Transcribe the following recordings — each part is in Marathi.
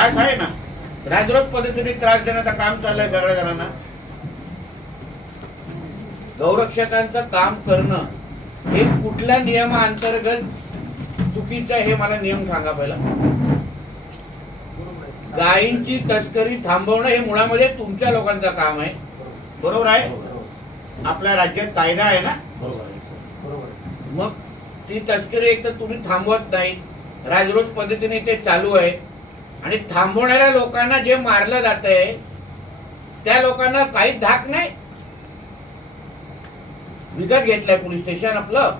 त्रास आहे ना? राजरोज पद्धतीने त्रास देण्याचं काम चाललंय सगळ्या जणांना. गौरक्षकांचं काम करणं हे कुठल्या नियमाअंतर्गत चुकीचं हे मला नियम सांगा पहिला. गायींची तस्करी थांबवणं हे मुळामध्ये तुमच्या लोकांचं काम आहे. बरोबर आहे? आपल्या राज्यात कायदा आहे ना? बरोबर आहे मग ती तस्करी एक तर तुम्ही थांबवत नाही. राजरोज पद्धतीने ते चालू आहे. आणि थांबवणाऱ्या लोकांना जे मारलं जात आहे त्या लोकांना काहीच धाक नाही. विकत घेतलंय पोलीस स्टेशन आपलं.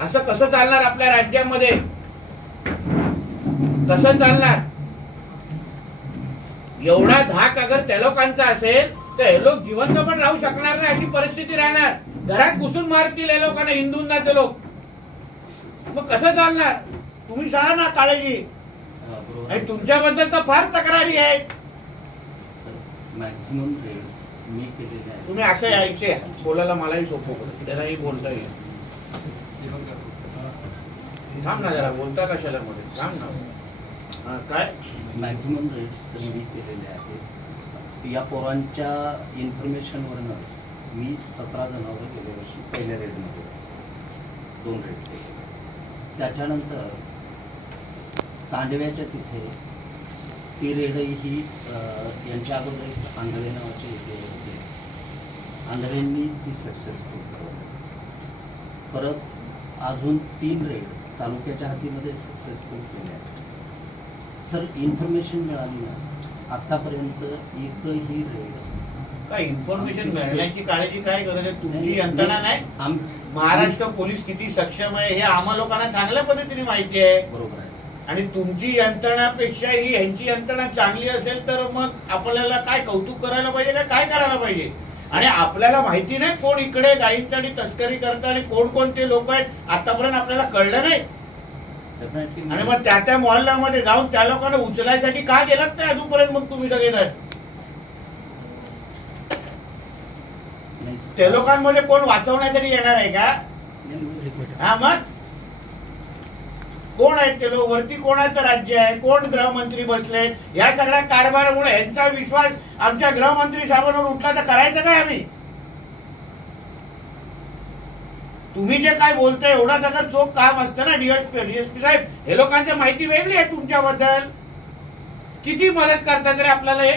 असं कसं चालणार आपल्या राज्यामध्ये? कसं चालणार? एवढा धाक अगर त्या लोकांचा असेल तर हे लोक जिवंत पण राहू शकणार नाही अशी परिस्थिती राहणार. घरात घुसून मारतील या लोकांना हिंदूंना ते लोक. मग कसं चालणार? तुम्ही सांगा ना काळजी. आणि आहे. तुमच्याबद्दल तर फार तक्रारी आहेत. सर मॅक्झिमम मी केलेले आहेत. तुम्ही असं ऐकते. बोलायला मलाही सोपं पडत त्यांनाही बोलता येईल. थांब ना जरा बोलता कशाला मध्ये थांब ना. हा, काय? मॅक्झिमम रेट्स मी केलेले आहेत. या पोरांच्या इन्फॉर्मेशनवरनंच मी सतरा जणांवर गेल्या वर्षी पहिल्या रेडमध्ये होते. दोन रेड केले त्याच्यानंतर चांडव्याच्या तिथे ती रेडही ही यांच्या अगोदर एक आंधळे नावाचे रेड होते. आंधळेंनी ती सक्सेसफुल करवली परत अजून तीन रेड तालुक्याच्या हातीमध्ये सक्सेसफुल केले आहेत सर इन्फॉर्मेशन मिळाली ना? आतापर्यंत एकही रेड काय इन्फॉर्मेशन मिळण्याची काळजी काय गरज आहे? तुमची यंत्रणा नाही? महाराष्ट्र पोलीस किती सक्षम आहे हे आम्हा लोकांना चांगल्या पद्धतीने माहिती आहे. बरोबर आहे. आणि तुमची यंत्रणापेक्षा ही यांची यंत्रणा चांगली असेल तर मग आपल्याला काय कौतुक करायला पाहिजे का काय करायला पाहिजे? आणि आपल्याला माहिती नाही कोण इकडे गायींसाठी तस्करी करतात आणि कोण कोणते लोक आहेत आतापर्यंत आपल्याला कळलं नाही. आणि मग त्या त्या मोहल्ल्यामध्ये जाऊन त्या लोकांना उचलायसाठी का गेलात नाही अजूनपर्यंत मग तुम्ही सगळे जण? नाही. सर. ते लोकांमध्ये कोण वाचवण्यासाठी येणार आहे का? हा मग? कोण आहेत ते लोक? वरती कोणाचं राज्य आहे? कोण गृहमंत्री बसलेत या सगळ्या कारभारामुळे यांचा विश्वास आमच्या गृहमंत्री साहेबांवर उठला तर करायचं काय आम्ही? तुम्ही जे काय बोलताय एवढा सगळं चोख काम असतं ना डीएसपी डीएसपी साहेब? हे लोकांची माहिती वेगळी आहे तुमच्याबद्दल. किती मदत करतात रे आपल्याला हे?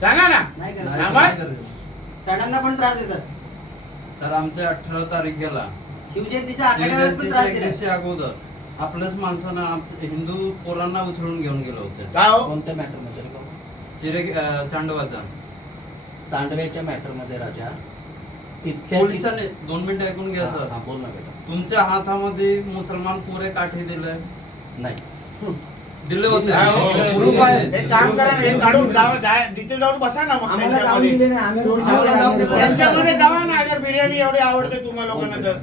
सांगा ना. हा? सणांना पण त्रास देतात. सर आमच्या अठरा तारखेला शिवजयंतीच्या एक दिवशी अगोदर आपल्याच माणसानं आमच्या हिंदू पोरांना उचलून घेऊन गेलं होतं. काय हो? कोणत्या मॅटरमध्ये रे बाबा? चिरे अं, चांडवाचा. चांडव्याच्या मॅटरमध्ये राजा. तिथल्या पोलिसांनी दोन मिनिटं ऐकून घ्या हा, सर. हा, बोल ना बेटा. तुमच्या हातामध्ये मुसलमान पुरे काठी दिले नाही. दिले होते. काय हो? आहे. काम करा ना, हे काढून जावं. जा- तिथे जाऊन बसा ना मग आम्हाला त्यांच्यामध्ये. दिले नाही आम्ही रोडच्या. त्यांच्यामध्ये जावा ना अगर बिर्याणी एवढी आवडते तुम्हाला लोकांना तर.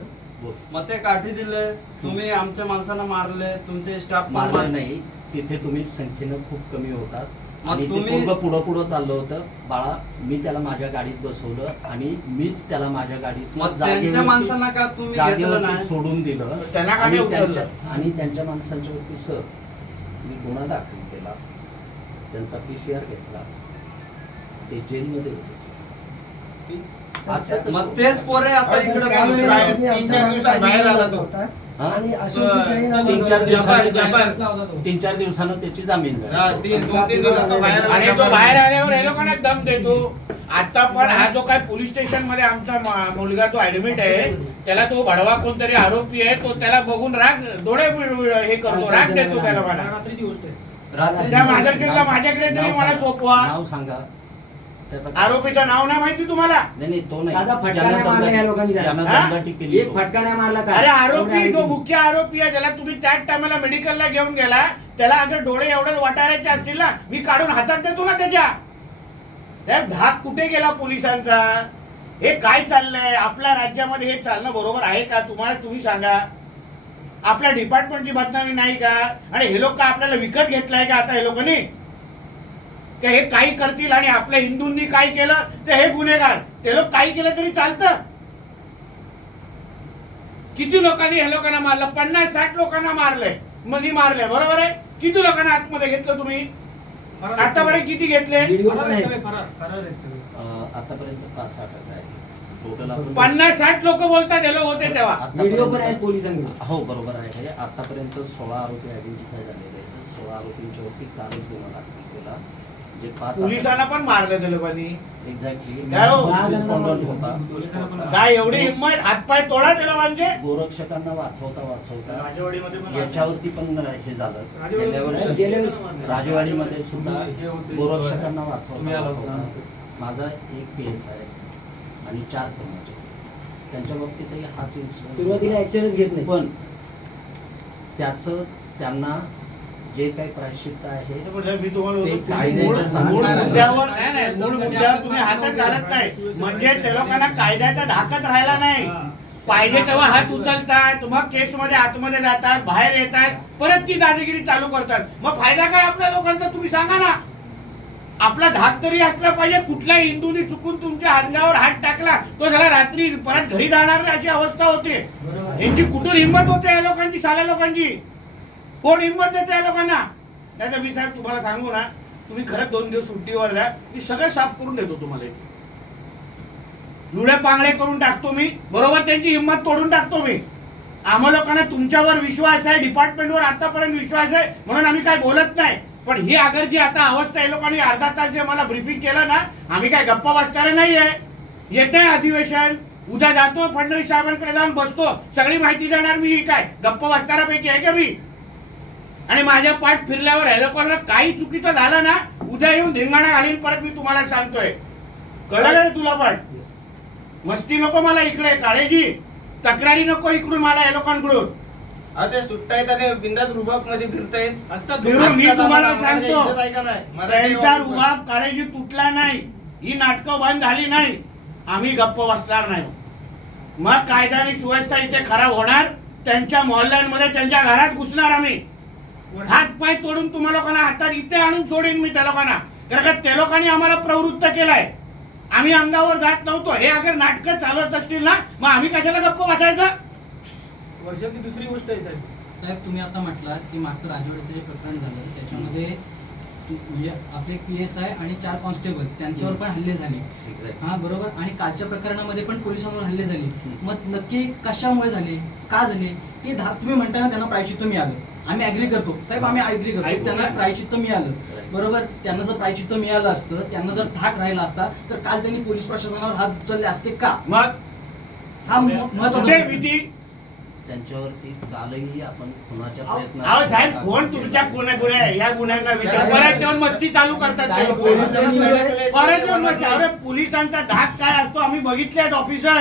मग ते काठी दिले तुम्ही आमच्या माणसांना मारले तुमचे स्टाफ मारलं. नाही तिथे तुम्ही संख्येनं खूप कमी होतात. आणि तुम्ही- पुढं पुढं चाललं होतं. बाळा मी त्याला माझ्या गाडीत बसवलं आणि मीच त्याला माझ्या गाडीत माणसांना का तुम्ही घेतलं जागेवरती नाही? सोडून दिलं. आणि? त्यांच्या माणसांच्या वरती सर मी गुन्हा दाखल केला. त्यांचा पी सी आर घेतला. ते जेलमध्ये होते सर. असं? मग तेच पोरे आता इकडे तो. हा? आणि अशोकची शाहीन आणि तीन चार दिवसांनी दिवसांनी तीन चार दिवसानं त्याची जामीन झाली. तीन- दोन तीन दिवसात तो बाहेर आला. आणि तो बाहेर आल्यावर हे लोकांना दम देतो. आता पण हा जो काय पोलीस स्टेशनमध्ये आमचा म- मुलगा तो ऍडमिट आहे त्याला तो भडवा कोणतरी आरोपी आहे तो त्याला बघून राग डोळे हे करतो राग देतो त्या लोकांना रात्रीची गोष्ट आहे. रात्री त्या माधवकीरला माझ्याकडे तरी मला. सोपवा. नाव सांगा. त्याचं आरोपीचं नाव नाही माहिती तुम्हाला? नाही नाही तो नाही. साधा फटका ज्यानं नाही मारला या दमदाटी- लोकांनी त्याला. ज्यानं हा? दमदाटी केली एक तो. फटका नाही मारला का अरे आरोपी जो आहे. मुख्य आरोपी आहे ज्याला तुम्ही त्याच टायमाला मेडिकलला घेऊन गेला त्याला अगर डोळे एवढे वाटायचे असतील ना मी काढून हातात देतो ना त्याच्या. साहेब धाक कुठे गेला पोलिसांचा? हे काय चाललंय? आपल्या राज्यामध्ये हे चालणं बरोबर आहे का? तुम्हाला तुम्ही सांगा. आपल्या डिपार्टमेंटची बदनामी नाही का? आणि हे लोक का आपल्याला विकत घेतलाय का आता हे लोकांनी? की हे काही करतील आणि आपल्या हिंदूंनी काय केलं ते हे गुन्हेगार. ते लोक काही केलं तरी चालतं. किती लोकांनी हे लोकांना मारलं? पन्नास साठ लोकांना मारलंय. मनी मारलंय. बरोबर आहे? किती लोकांना आतमध्ये घेतलं तुम्ही? आतापर्यंत किती घेतले? आतापर्यंत पाच आहे आपण पन्नास साठ लोक बोलतात याला होते तेव्हा. हो बरोबर आहे. म्हणजे आतापर्यंत सोळा आरोपी आयडेंटिफाय झालेले आहेत. सोळा आरोपींच्या वरती कालच गुन्हा दाखल केला जे पाच पोलिसांना पण मारलं त्या लोकांनी. एक्झॅक्टली काय हो? रिस्पॉन्डंट होता. काय एवढी हिंमत? हातपाय तोडा त्या लोकांचे गोरक्षकांना वाचवता वाचवता. राजवाडीमध्ये पण याच्यावरती पण हे झालं. राजवाडी- गेल्या वर्षी गेल्या वर्षी- राजवाडीमध्ये सुद्धा हे होते- गोरक्षकांना तुम्ही वाचवता आला वाचवता. माझा एक पी एस आहे आणि चार कर्मचारी त्यांच्या बाबतीतही हाच सुरुवातीला इन्सिडेंट ऍक्शनच घेत नाही. पण त्याचं त्यांना जे काही प्रायश्चित्त आहे मी तुम्हाला मूळ- मुद्द्यावर तुम्ही हातात घालत नाही. म्हणजे ते लोकांना कायद्याचा धाकच राहिला नाही. पाहिजे तेव्हा हात उचलतात मग केस मध्ये आतमध्ये जातात बाहेर येतात परत ती दादागिरी चालू करतात. मग फायदा काय आपल्या लोकांचा तुम्ही सांगा ना. आपला धाक तरी असला पाहिजे कुठल्या हिंदूने चुकून तुमच्या अंगावर हात टाकला तो त्याला रात्री परत घरी जाणार नाही अशी अवस्था होते. यांची कुठून हिंमत होते या लोकांची साल्या लोकांची? कोण हिंमत देते या लोकांना? नाही तर मी साहेब तुम्हाला सांगू ना तुम्ही खरंच दोन दिवस सुट्टीवर द्या मी सगळं साफ करून देतो तुम्हाला. लुळे पांगळे करून टाकतो मी बरोबर त्यांची हिंमत तोडून टाकतो मी. आम्हा लोकांना तुमच्यावर विश्वास आहे डिपार्टमेंटवर आतापर्यंत विश्वास आहे म्हणून आम्ही काय बोलत नाही. पण ही अगर जी आता अवस्था आहे लोकांनी अर्धा तास जे मला ब्रिफिंग केलं ना आम्ही काय गप्पा वाचणारे नाही आहे येत आहे अधिवेशन उद्या जातो फडणवीस साहेबांकडे जाऊन बसतो. सगळी माहिती देणार मी काय? गप्पा वाचणाऱ्यापैकी आहे का मी? आणि माझ्या पाठ फिरल्यावर ह्या लोकांना काही चुकीचं झालं ना उद्या येऊन धिंगाणा घालीन परत मी तुम्हाला सांगतोय. कळलं रे तुला पण मस्ती नको मला इकडे काळेजी. तक्रारी नको इकडून मला या लोकांकडून. ते सुट्टा येतात ते बिंदात रुबाबमध्ये फिरतायत असतात फिरून मी तुम्हाला सांगतो. त्यांचा. रुबाब काळेजी तुटला नाही. ही नाटकं बंद झाली नाही. आम्ही गप्प बसणार नाही. मग कायदा आणि सुव्यवस्था इथे खराब होणार. त्यांच्या मोहल्ल्यांमध्ये त्यांच्या घरात घुसणार आम्ही. हात पाय तोडून तुम्हा लोकांना हातात इथे आणून सोडीन मी त्या लोकांना. कारण का त्या लोकांनी आम्हाला प्रवृत्त केलाय. आम्ही अंगावर जात नव्हतो हे अगर नाटकं चालवत असतील ना मग आम्ही कशाला गप्प बसायचं? वर्षातली दुसरी गोष्ट आहे साहेब. साहेब तुम्ही आता म्हटलात की मागचं राजवाड्याचं जे प्रकरण झालं त्याच्यामध्ये म्हणजे आपले पी एस आय आणि चार कॉन्स्टेबल त्यांच्यावर पण हल्ले झाले. हा बरोबर? आणि कालच्या प्रकरणामध्ये पण पोलिसांवर हल्ले झाले. मग नक्की कशामुळे झाले? का झाले? ते धा तुम्ही म्हणताना त्यांना प्रायचित्त मिळालं. आम्ही अग्री करतो. साहेब आम्ही अग्री करतो. त्यांना. प्रायचित्त मिळालं. बरोबर? त्यांना जर प्रायचित्त मिळालं असतं त्यांना जर धाक राहिला असता तर काल त्यांनी पोलीस प्रशासनावर हात उचलले असते का? मग? हा महत्त्वाचा त्यांच्यावरती कालही आपण खुनाच्या प्रयत्न अहो साहेब कोण तुमच्या गुन्हे गुन्हे या गुन्ह्यांना विचार परत येऊन मस्ती चालू करतात ते लोक. परत येऊन मस्ती अरे पोलिसांचा धाक काय असतो? आम्ही बघितले आहेत ऑफिसर.